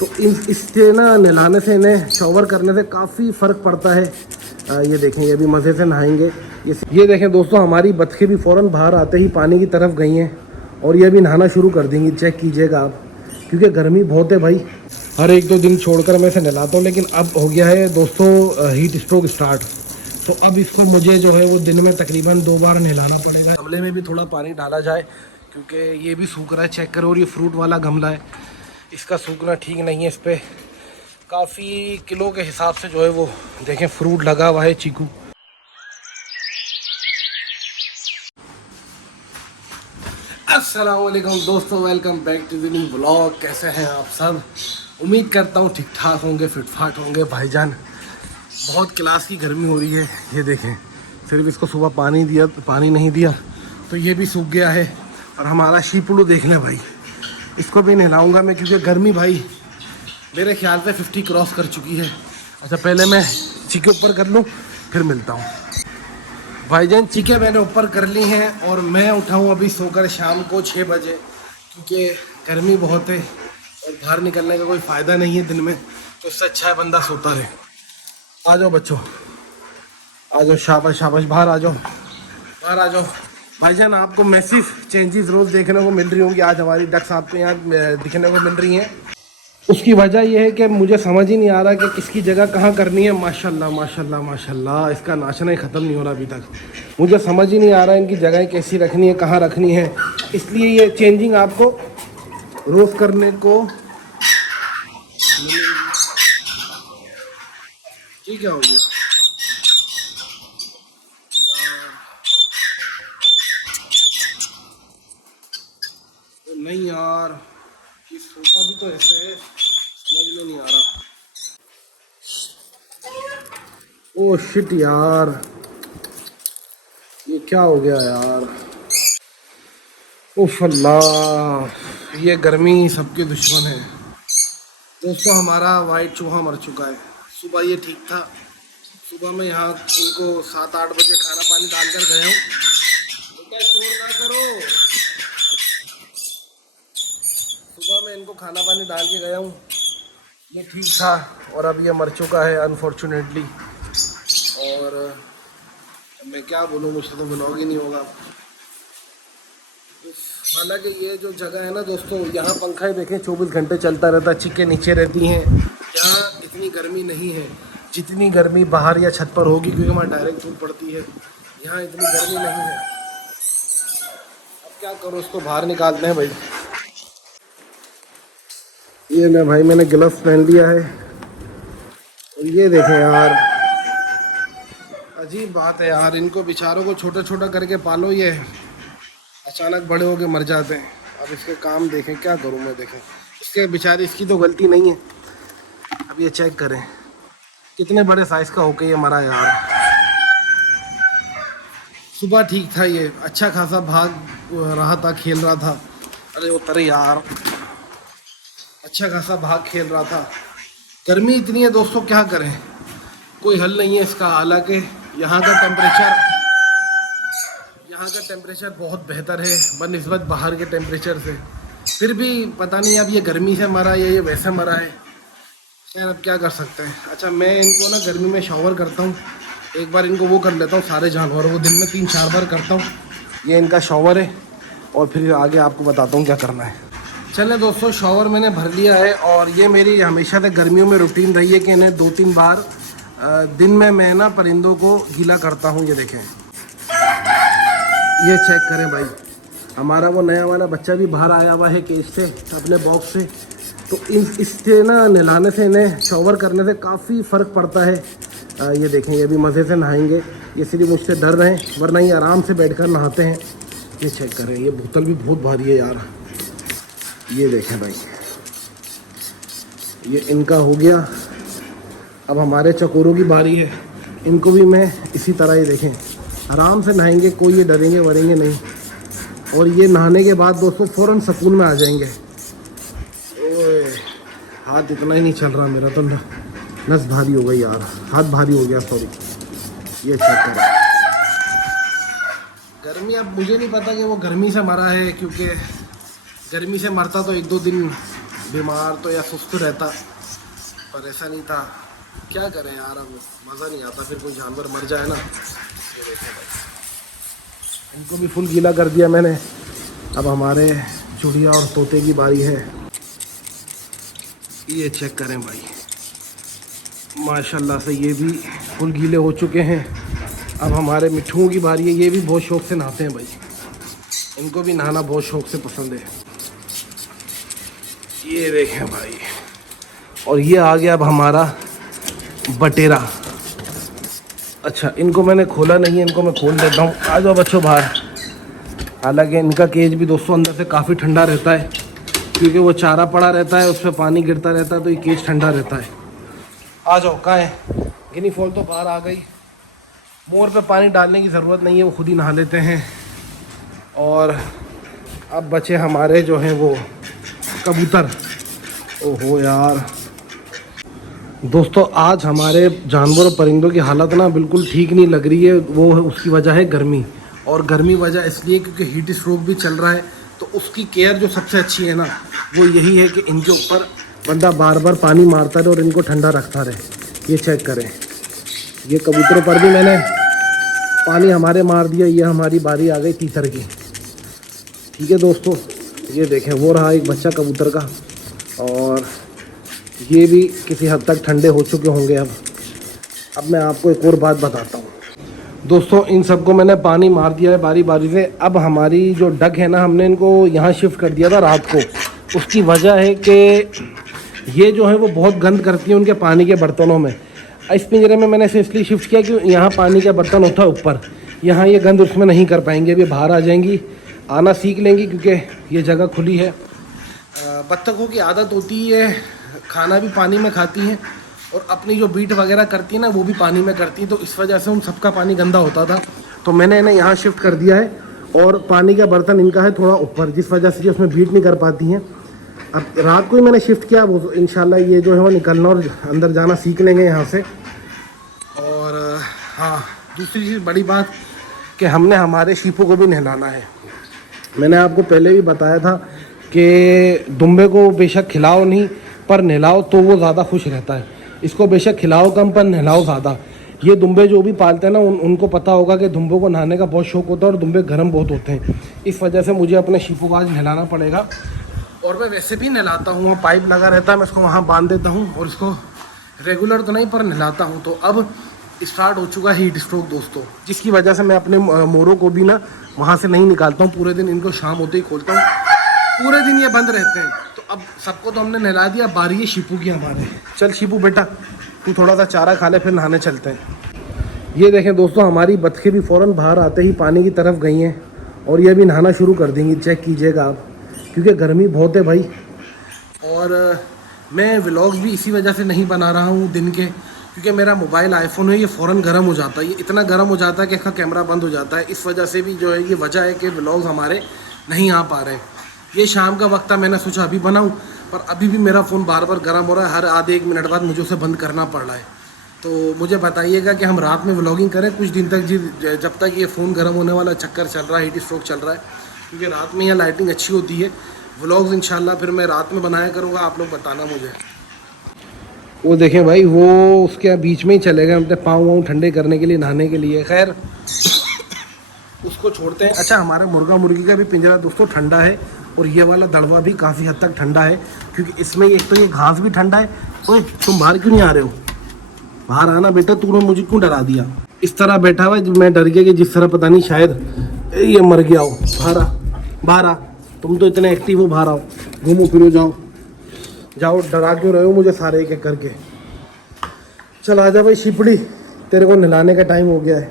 तो इससे ना नहलाने से, इन्हें शॉवर करने से काफ़ी फ़र्क पड़ता है। ये देखें, ये भी मज़े से नहाएंगे। ये देखें दोस्तों, हमारी बतखें भी फ़ौरन बाहर आते ही पानी की तरफ गई हैं और ये भी नहाना शुरू कर देंगी। चेक कीजिएगा आप, क्योंकि गर्मी बहुत है भाई। हर एक दो दिन छोड़कर मैं इसे नहलाता हूँ, लेकिन अब हो गया है दोस्तों हीट स्ट्रोक स्टार्ट। तो अब इसको मुझे जो है वो दिन में तकरीबन 2 बार नहलाना पड़ेगा। गमले में भी थोड़ा पानी डाला जाए, क्योंकि ये भी सूख रहा है। चेक करो, और ये फ्रूट वाला गमला है, इसका सूखना ठीक नहीं है। इस पर काफ़ी किलो के हिसाब से जो है वो देखें फ्रूट लगा हुआ है, चीकू। अस्सलाम वालेकुम दोस्तों, welcome back to the new vlog. कैसे हैं आप सब? उम्मीद करता हूँ ठीक ठाक होंगे, फिटफाट होंगे। भाईजान बहुत क्लास की गर्मी हो रही है। ये देखें, सिर्फ इसको सुबह पानी दिया, पानी नहीं दिया तो ये भी सूख गया है। और हमारा शीपुलू देख लें भाई, इसको भी नहलाऊंगा मैं, क्योंकि गर्मी भाई मेरे ख्याल से 50 क्रॉस कर चुकी है। अच्छा, पहले मैं चीके ऊपर कर लूँ, फिर मिलता हूँ। भाईजान चीके मैंने ऊपर कर ली हैं और मैं उठाऊँ अभी सोकर शाम को 6 बजे, क्योंकि गर्मी बहुत है और बाहर निकलने का कोई फ़ायदा नहीं है दिन में। तो इससे अच्छा है बंदा सोता रहे। आ जाओ बच्चों, आ जाओ, शाबाश शाबाश, बाहर आ जाओ, बाहर आ जाओ। भाईजान आपको मैसिव चेंजेस रोज़ देखने को मिल रही होंगी। आज हमारी डक्स आपको यहाँ दिखने को मिल रही हैं। उसकी वजह यह है कि मुझे समझ ही नहीं आ रहा कि किसकी जगह कहाँ करनी है। माशाल्लाह माशाल्लाह माशाल्लाह, इसका नाचना ही ख़त्म नहीं हो रहा अभी तक। मुझे समझ ही नहीं आ रहा इनकी जगह कैसी रखनी है, कहाँ रखनी है। इसलिए ये चेंजिंग आपको रोज़ करने को। ठीक है, हो गया तो नहीं यार, ये सोफा भी तो ऐसे है, समझ में नहीं आ रहा। ओ शिट यार, ये क्या हो गया यार। उफ अल्लाह, ये गर्मी सबके दुश्मन है दोस्तों। हमारा वाइट चूहा मर चुका है। सुबह ये ठीक था, सुबह मैं यहाँ इनको 7-8 बजे खाना पानी डालकर गया हूँ। बेटा शोर ना करो, सुबह मैं इनको खाना पानी डाल के गया हूँ, ये ठीक था और अब ये मर चुका है अनफॉर्चुनेटली। और मैं क्या बोलूँ, मुझसे तो ब्लॉग ही नहीं होगा। हालांकि ये जो जगह है ना दोस्तों, यहाँ पंखा ही देखें 24 घंटे चलता रहता है, चिक्के नीचे रहती हैं। यहाँ इतनी गर्मी नहीं है जितनी गर्मी बाहर या छत पर होगी, क्योंकि हमारी डायरेक्ट धूप पड़ती है। यहाँ इतनी गर्मी नहीं है। अब क्या करो, उसको बाहर निकालते हैं भाई। ये ना भाई, मैंने ग्लव्स पहन लिया है और ये देखें यार, अजीब बात है यार, इनको बेचारों को छोटा छोटा करके पालो, ये अचानक बड़े होके मर जाते हैं। अब इसके काम देखें, क्या करूं मैं। देखें इसके बेचारे, इसकी तो गलती नहीं है। अब ये चेक करें कितने बड़े साइज़ का होके ये मरा यार। सुबह ठीक था, ये अच्छा खासा भाग रहा था, खेल रहा था। अरे उतरे यार, अच्छा खासा भाग खेल रहा था। गर्मी इतनी है दोस्तों, क्या करें, कोई हल नहीं है इसका। हालांकि यहाँ का टेम्परेचर बहुत बेहतर है बनिस्बत बाहर के टेम्परेचर से। फिर भी पता नहीं अब ये गर्मी से मरा है या ये वैसे मरा है। खैर अब क्या कर सकते हैं। अच्छा, मैं इनको ना गर्मी में शॉवर करता हूँ, एक बार इनको वो कर लेता हूँ, सारे जानवरों को दिन में 3-4 बार करता हूँ। ये इनका शॉवर है और फिर आगे आपको बताता हूँ क्या करना है। चले दोस्तों, शॉवर मैंने भर लिया है और ये मेरी हमेशा से गर्मियों में रूटीन रही है कि इन्हें 2-3 बार दिन में मैं ना परिंदों को गीला करता हूँ। ये देखें, ये चेक करें भाई, हमारा वो नया वाला बच्चा भी बाहर आया हुआ है केज से, अपने बॉक्स से। तो इससे ना नहलाने से, इन्हें शॉवर करने से काफ़ी फ़र्क पड़ता है। ये देखें, ये भी मज़े से नहाएंगे। ये सिर्फ मुझसे डर रहे हैं, वरना ये आराम से बैठकर नहाते हैं। ये चेक करें, ये बोतल भी बहुत भारी है यार। ये देखें भाई, ये इनका हो गया। अब हमारे चकोरों की बारी है, इनको भी मैं इसी तरह ही देखें आराम से नहाएंगे, कोई ये डरेंगे वरेंगे नहीं। और ये नहाने के बाद दोस्तों फ़ौरन सुकून में आ जाएंगे। ओए, हाथ इतना ही नहीं चल रहा मेरा, तो नस भारी हो गई यार, हाथ भारी हो गया, सॉरी। ये चेक करें, गर्मी, अब मुझे नहीं पता कि वो गर्मी से मरा है, क्योंकि गर्मी से मरता तो 1-2 दिन बीमार तो या सुस्त रहता, पर ऐसा नहीं था। क्या करें यार, अब मज़ा नहीं आता फिर कोई जानवर मर जाए ना। ये देखें भाई, इनको भी फुल गीला कर दिया मैंने। अब हमारे चिड़िया और तोते की बारी है। ये चेक करें भाई, माशाल्लाह से ये भी फुल गीले हो चुके हैं। अब हमारे मिट्ठुओं की बारी है। ये भी बहुत शौक़ से नहाते हैं भाई, इनको भी नहाना बहुत शौक़ से पसंद है। ये देखें भाई, और ये आ गया अब हमारा बटेरा। अच्छा, इनको मैंने खोला नहीं है, इनको मैं खोल देता हूँ। आ जाओ बच्चों बाहर। हालांकि इनका केज भी दोस्तों अंदर से काफ़ी ठंडा रहता है, क्योंकि वो चारा पड़ा रहता है, उस पर पानी गिरता रहता है, तो ये केज ठंडा रहता है। आ जाओ, कहाँ है? गिनी फॉल तो बाहर आ गई। मोर पे पानी डालने की ज़रूरत नहीं है, वो खुद ही नहा लेते हैं। और अब बचे हमारे जो हैं वो कबूतर। ओहो यार दोस्तों, आज हमारे जानवर और परिंदों की हालत ना बिल्कुल ठीक नहीं लग रही है। वो उसकी वजह है गर्मी, और गर्मी वजह इसलिए क्योंकि हीट स्ट्रोक भी चल रहा है। तो उसकी केयर जो सबसे अच्छी है ना, वो यही है कि इनके ऊपर बंदा बार बार पानी मारता रहे और इनको ठंडा रखता रहे। ये चेक करें, ये कबूतरों पर भी मैंने पानी हमारे मार दिया। ये हमारी बारी आ गई तीतर की। ठीक है दोस्तों, ये देखें, वो रहा एक बच्चा कबूतर का, और ये भी किसी हद तक ठंडे हो चुके होंगे। अब मैं आपको एक और बात बताता हूँ दोस्तों, इन सबको मैंने पानी मार दिया है बारी बारी से। अब हमारी जो डक है ना, हमने इनको यहाँ शिफ्ट कर दिया था रात को। उसकी वजह है कि ये जो है वो बहुत गंद करती है उनके पानी के बर्तनों में। इस पिंजरे में मैंने इसे इसलिए शिफ्ट किया कि यहाँ पानी का बर्तन होता है ऊपर, यहाँ ये गंद उसमें नहीं कर पाएंगे। अभी बाहर आ जाएंगी, आना सीख लेंगी, क्योंकि ये जगह खुली है। बत्तखों की आदत होती है, खाना भी पानी में खाती हैं, और अपनी जो बीट वगैरह करती है ना, वो भी पानी में करती हैं। तो इस वजह से उन सबका पानी गंदा होता था, तो मैंने इन्हें यहाँ शिफ्ट कर दिया है। और पानी का बर्तन इनका है थोड़ा ऊपर, जिस वजह से ये उसमें बीट नहीं कर पाती हैं। अब रात को ही मैंने शिफ्ट किया, वो इंशाल्लाह ये जो है वो निकलना और अंदर जाना सीख लेंगे यहाँ से। और हाँ, दूसरी चीज़ बड़ी बात कि हमने हमारे शीपों को भी नहलाना है। मैंने आपको पहले भी बताया था कि दुम्बे को बेशक खिलाओ नहीं, पर नहलाओ तो वो ज़्यादा खुश रहता है। इसको बेशक खिलाओ कम, पर नहलाओ ज़्यादा। ये दुम्बे जो भी पालते हैं ना, उनको पता होगा कि दुम्बों को नहाने का बहुत शौक़ होता है, और दुम्बे गर्म बहुत होते हैं। इस वजह से मुझे अपने शीपों को आज नहलाना पड़ेगा। और मैं वैसे भी नहलाता हूँ, वहाँ पाइप लगा रहता है, मैं इसको वहाँ बांध देता हूँ, और इसको रेगुलर तो नहीं पर नहलाता हूँ। तो अब स्टार्ट हो चुका है हीट स्ट्रोक दोस्तों, जिसकी वजह से मैं अपने मोरों को भी ना वहाँ से नहीं निकालता हूँ पूरे दिन। इनको शाम होते ही खोलता हूँ, पूरे दिन ये बंद रहते हैं। तो अब सबको तो हमने नहला दिया, बारी है शीपू की हमारे। चल शीपू बेटा, तू थोड़ा सा चारा खा ले, फिर नहाने चलते हैं। ये देखें दोस्तों, हमारी बतखें भी फ़ौरन बाहर आते ही पानी की तरफ गई हैं, और ये भी नहाना शुरू कर देंगी। चेक कीजिएगा आप, क्योंकि गर्मी बहुत है भाई। और मैं व्लॉग्स भी इसी वजह से नहीं बना रहा हूँ दिन के, क्योंकि मेरा मोबाइल आईफोन है, ये फ़ौरन गर्म हो जाता है। ये इतना गर्म हो जाता है कि इसका कैमरा बंद हो जाता है। इस वजह से भी जो है ये वजह है कि व्लॉग्स हमारे नहीं आ पा रहे हैं। ये शाम का वक्त था, मैंने सोचा अभी बनाऊं, पर अभी भी मेरा फ़ोन बार बार गर्म हो रहा है। हर आधे एक मिनट बाद मुझे उसे बंद करना पड़ रहा है। तो मुझे बताइएगा कि हम रात में व्लॉगिंग करें कुछ दिन तक, जब तक ये फ़ोन गर्म होने वाला चक्कर चल रहा है, हीट स्ट्रोक चल रहा है। क्योंकि रात में यहाँ लाइटिंग अच्छी होती है। व्लॉग्स इंशाल्लाह फिर मैं रात में बनाया करूँगा, आप लोग बताना मुझे। वो देखें भाई, वो उसके बीच में ही चले गए अपने पाँव वाँव ठंडे करने के लिए, नहाने के लिए। खैर उसको छोड़ते हैं। अच्छा, हमारा मुर्गा मुर्गी का भी पिंजरा दोस्तों ठंडा है, और ये वाला दड़वा भी काफ़ी हद तक ठंडा है, क्योंकि इसमें एक तो ये घास भी ठंडा है। ओए तुम बाहर क्यों नहीं आ रहे हो? बाहर आना बेटा, तूने मुझे क्यों डरा दिया? इस तरह बैठा हुआ है, मैं डर गया कि जिस तरह पता नहीं शायद ये मर गया हो। बाहर आ, बाहर आ, तुम तो इतने एक्टिव हो, बाहर आओ, घूमो फिरो, जाओ जाओ। डरा क्यों रहे हो मुझे सारे एक एक करके? चल आजा भाई शिपड़ी, तेरे को नहलाने का टाइम हो गया है।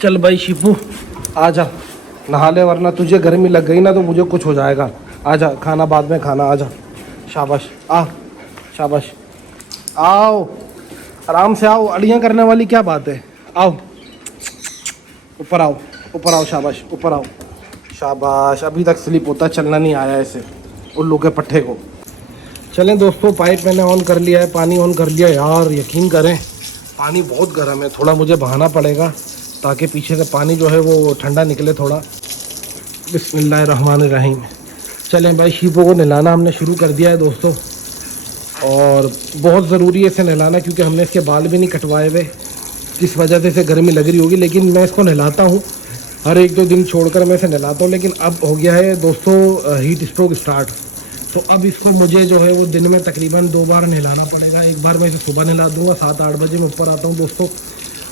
चल भाई शिपू आजा, नहा ले, वरना तुझे गर्मी लग गई ना तो मुझे कुछ हो जाएगा। आजा, खाना बाद में खाना, आजा। शाबाश, आ शाबाश, आओ आराम से आओ। अड़ियाँ करने वाली क्या बात है? आओ ऊपर आओ, ऊपर आओ, शाबाश ऊपर आओ, शाबाश। अभी तक स्लिप होता, चलना नहीं आया ऐसे उल्लू के पट्टे को। चलें दोस्तों, पाइप मैंने ऑन कर लिया है, पानी ऑन कर लिया। यार यकीन करें पानी बहुत गर्म है, थोड़ा मुझे बहाना पड़ेगा ताकि पीछे से पानी जो है वो ठंडा निकले थोड़ा। बिस्मिल्लाहिर्रहमानिर्रहीम। चलें भाई, शीपो को नहलाना हमने शुरू कर दिया है दोस्तों, और बहुत ज़रूरी है इसे नहलाना क्योंकि हमने इसके बाल भी नहीं कटवाए हुए, किस वजह से इसे गर्मी लग रही होगी। लेकिन मैं इसको नहलाता हूँ, हर 1-2 दिन छोड़कर मैं इसे नहलाता हूँ। लेकिन अब हो गया है दोस्तों हीट स्ट्रोक स्टार्ट, तो अब इसको मुझे जो है वो दिन में तकरीबन 2 बार नहलाना पड़ेगा। एक बार मैं इसे सुबह नहला दूँगा, 7-8 बजे मैं ऊपर आता हूँ दोस्तों,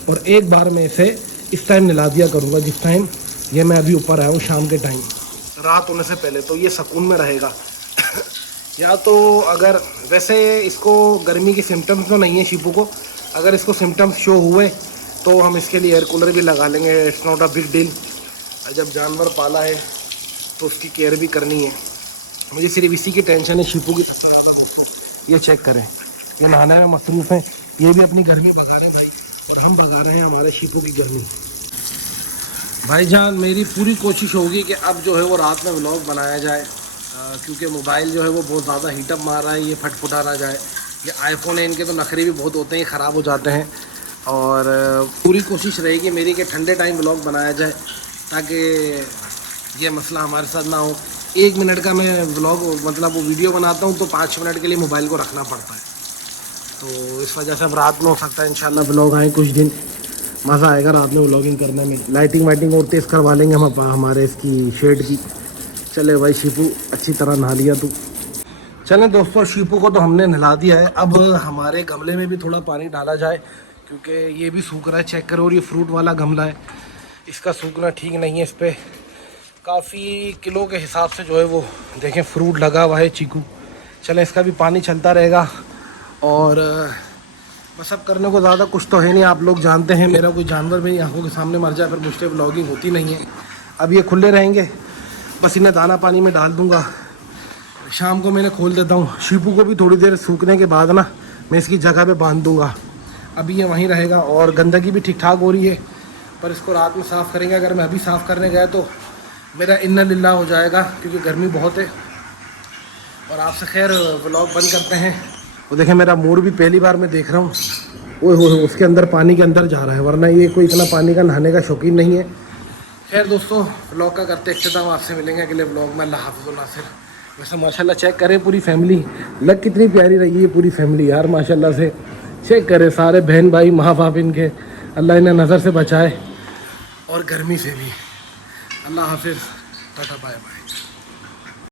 और एक बार मैं इसे इस टाइम नहला दिया करूँगा जिस टाइम ये मैं अभी ऊपर आया हूँ, शाम के टाइम, रात होने से पहले, तो ये सुकून में रहेगा। या तो अगर वैसे इसको गर्मी के सिम्टम्स तो नहीं है शीपू को, अगर इसको सिम्टम्स शो हुए तो हम इसके लिए एयर कूलर भी लगा लेंगे, it's not a big deal. जब जानवर पाला है तो उसकी केयर भी करनी है। मुझे सिर्फ इसी की टेंशन है शीपू की। ये चेक करें, ये नहाने में मसरूफ़ हैं, ये भी अपनी गर्मी भगा रहे हैं भाई, और हम भगा रहे हैं हमारे शीपू की गर्मी। भाईजान मेरी पूरी कोशिश होगी कि अब जो है वो रात में व्लॉग बनाया जाए, क्योंकि मोबाइल जो है वो बहुत ज़्यादा हीटअप मार रहा है, ये फटफुटा ना जाए। ये आईफोन है, इनके तो नखरे भी बहुत होते हैं, ये ख़राब हो जाते हैं। और पूरी कोशिश रहेगी मेरी कि ठंडे टाइम व्लॉग बनाया जाए, ताकि ये मसला हमारे साथ ना हो। 1 मिनट का मैं व्लॉग मतलब वो वीडियो बनाता हूँ तो 5 मिनट के लिए मोबाइल को रखना पड़ता है, तो इस वजह से अब रात में हो सकता है इंशाल्लाह व्लॉग आए कुछ दिन, मज़ा आएगा रात में व्लॉगिंग करने में। लाइटिंग वाइटिंग और तेज़ करवा लेंगे हम हमारे इसकी शेड की। चले भाई शीपू, अच्छी तरह नहा लिया तू। चलें दोस्तों, शीपू को तो हमने नहला दिया है, अब हमारे गमले में भी थोड़ा पानी डाला जाए क्योंकि ये भी सूख रहा है। चेक करो, और ये फ्रूट वाला गमला है, इसका सूखना ठीक नहीं है। इस पर काफ़ी किलो के हिसाब से जो है वो देखें फ्रूट लगा हुआ है, चीकू। चलें, इसका भी पानी चलता रहेगा। और बस अब करने को ज़्यादा कुछ तो है नहीं, आप लोग जानते हैं मेरा कोई जानवर मेरी आंखों के सामने मर जाए फिर मुझसे व्लॉगिंग होती नहीं है। अब ये खुले रहेंगे, बस इन्हें दाना पानी में डाल दूँगा, शाम को मैंने खोल देता हूँ। शीपू को भी थोड़ी देर सूखने के बाद ना मैं इसकी जगह पे बांध दूँगा, अभी ये वहीं रहेगा। और गंदगी भी ठीक ठाक हो रही है, पर इसको रात में साफ़ करेंगे। अगर मैं अभी साफ़ करने गया तो मेरा इन्ना लिल्ला हो जाएगा क्योंकि गर्मी बहुत है। और आपसे खैर व्लॉग बंद करते हैं। वो देखें, मेरा मोर भी पहली बार मैं देख रहा हूँ, वो उसके अंदर पानी के अंदर जा रहा है, वरना ये कोई इतना पानी का नहाने का शौकीन नहीं है। खैर दोस्तों, व्लॉग का करते इख्तिताम, आपसे मिलेंगे अगले व्लॉग में। अल्लाह हाफ़िज़ नासिर। वैसे माशाल्लाह चेक करें पूरी फैमिली, लग कितनी प्यारी रही है पूरी फैमिली यार, माशाल्लाह से। चेक करें सारे बहन भाई माँ बाप इनके, अल्लाह इन्हें नज़र से बचाए और गर्मी से भी। अल्लाह हाफ़िज़, टाटा बाय बाय।